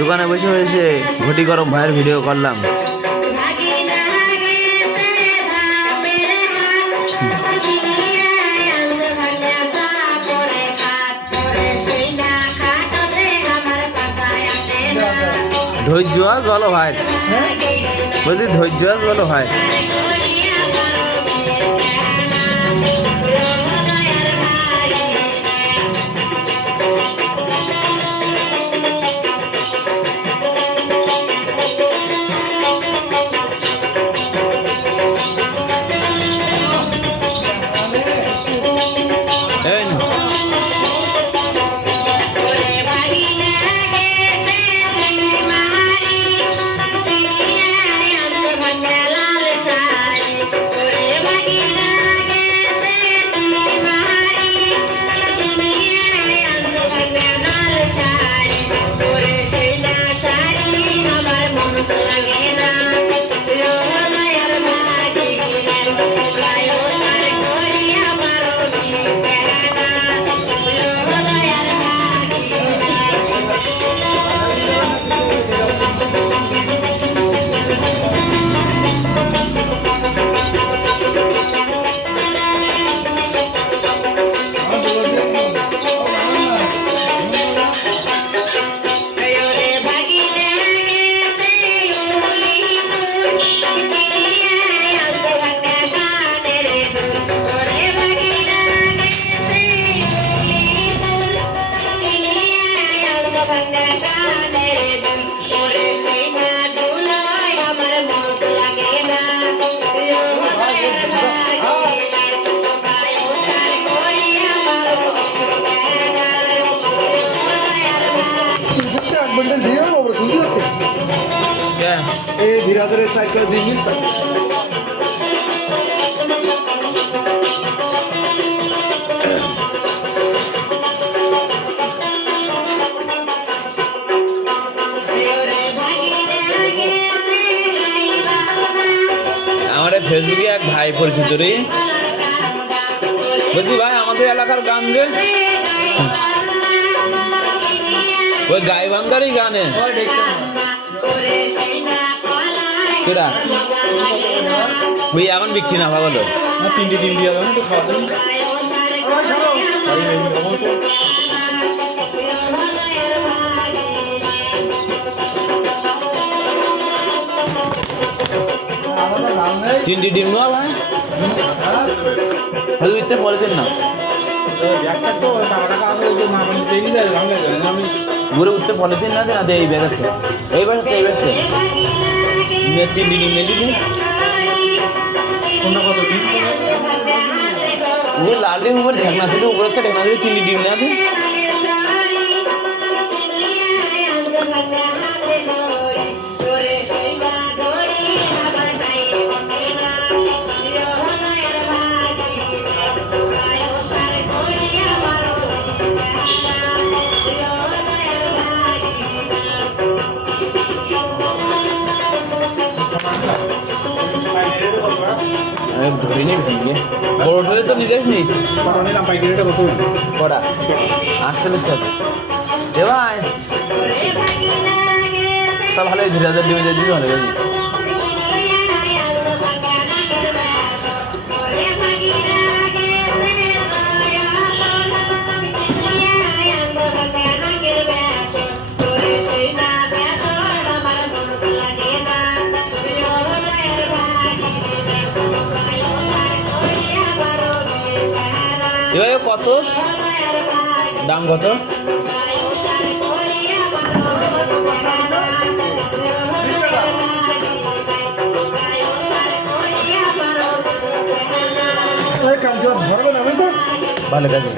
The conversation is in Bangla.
দোকানে বসে বসে ঘটি গরম ভাইয়ের ভিডিও করলাম। ধৈর্য আজ বলো ভাই, বলছি ধৈর্য আজ বলো ভাই। धीरे धीरे साइकिल जिनिस था हमारे फेसबुक एक भाई परिचित रे বলছি ভাই আমাদের এলাকার গান রে ওই গাইবান্ধারই গানে কেডা ওই এখন বিক্রি না ভালো তিনটে ডিম দিয়ে দেবেন তো খাওয়া দেবেন তিনটি ডিম নেওয়া ভাই হয়তো ইতে পড়েছেন না একটা তো টাকা টাকা আছে যে না আমি দেরি যায় আমি ঘুরে উঠতে পলিথিন না দেন এই ব্যাগের এই ব্যাগের এই ব্যাগের তিনটি ডিম নিয়ে দিন কোনটা কত ডিম वो लाल डिम ऊपर ढकना ছিল উপরে একটা ঢাকনা দিয়ে চিনি ডিম না দিন ধরিনি ভেঙে বড় ধরে তো নিজেস নি কত নিলাম পাইকারি রেটে কত কটা 48 টাকা এ ভাই তা ভালো 2000 দিয়ে দিবি ভালো গেছে এবার কত দাম কত কাল ধরবে না ভালো কাছে